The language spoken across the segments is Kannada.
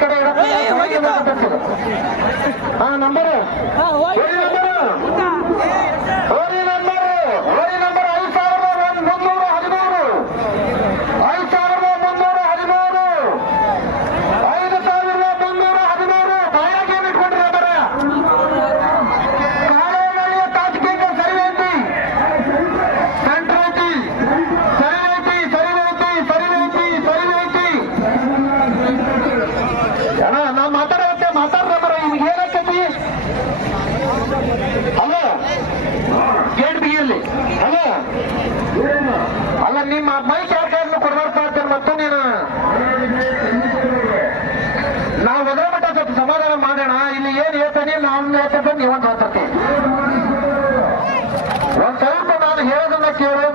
ಕಡೆ ಮೈ ಕಡೆ ಹಾ ನಂಬರ್ ನಂಬರ್ ಏನ್ ಹೇಳ್ತಾನೆ ನಾನು ಹೇಳ್ತೇನೆ ನೀವೊಂದು ಹೇಳ್ತೇನೆ ಒಂದ್ ಸ್ವಲ್ಪ ನಾನು ಹೇಳೋದನ್ನ ಕೇಳೋ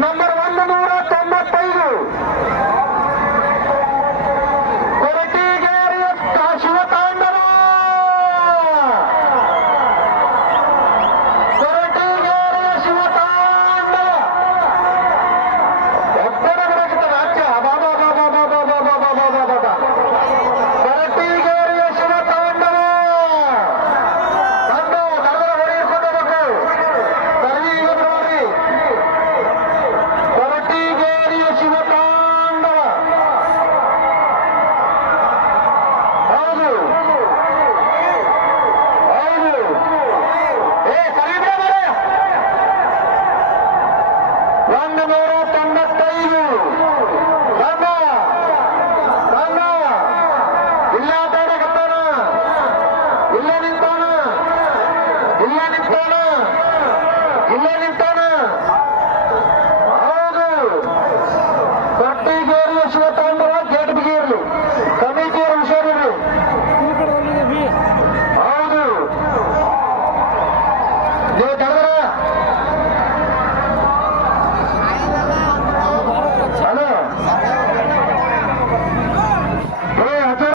など